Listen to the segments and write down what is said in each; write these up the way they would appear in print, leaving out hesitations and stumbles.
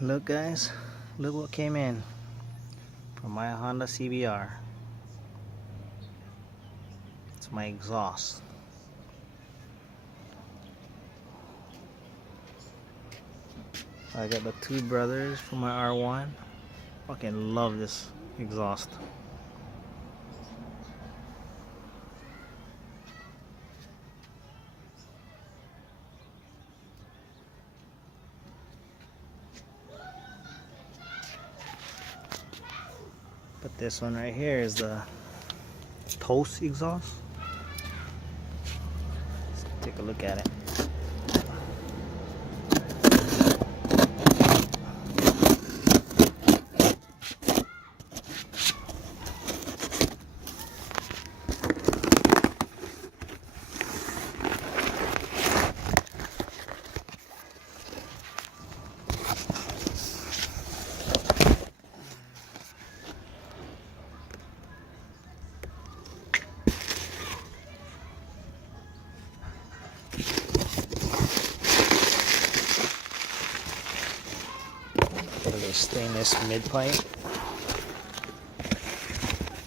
Look guys, look what came in from my Honda CBR. It's my exhaust. I got the two brothers from my R1. Fucking love this exhaust. But this one right here is the toce exhaust. Let's take a look at it. Got a little stainless mid pipe.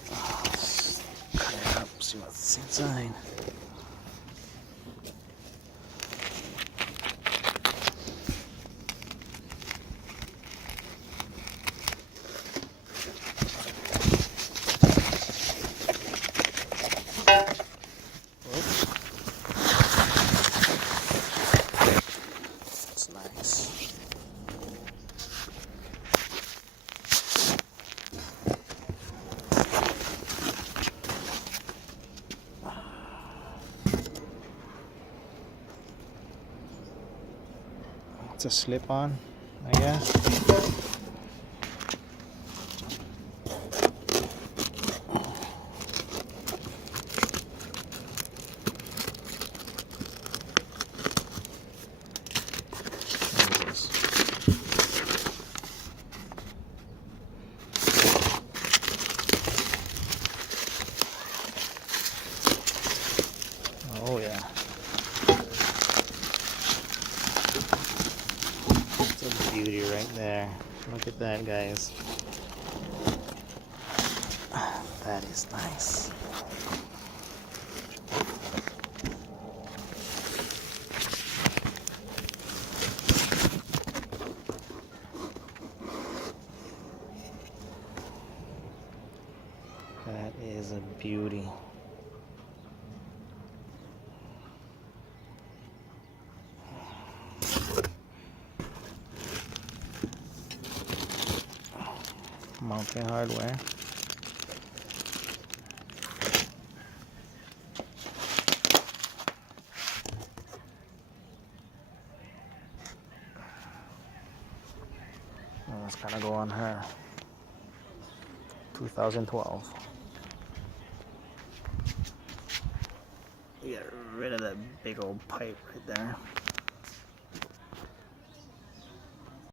Let's cut it up, see what's inside. That's nice. It's a slip-on, I guess. Oh yeah. It's a beauty right there. Look at that, guys. That is nice. That is a beauty. Mounting hardware. Oh, that's gonna go on her 2012. Get rid of that big old pipe right there.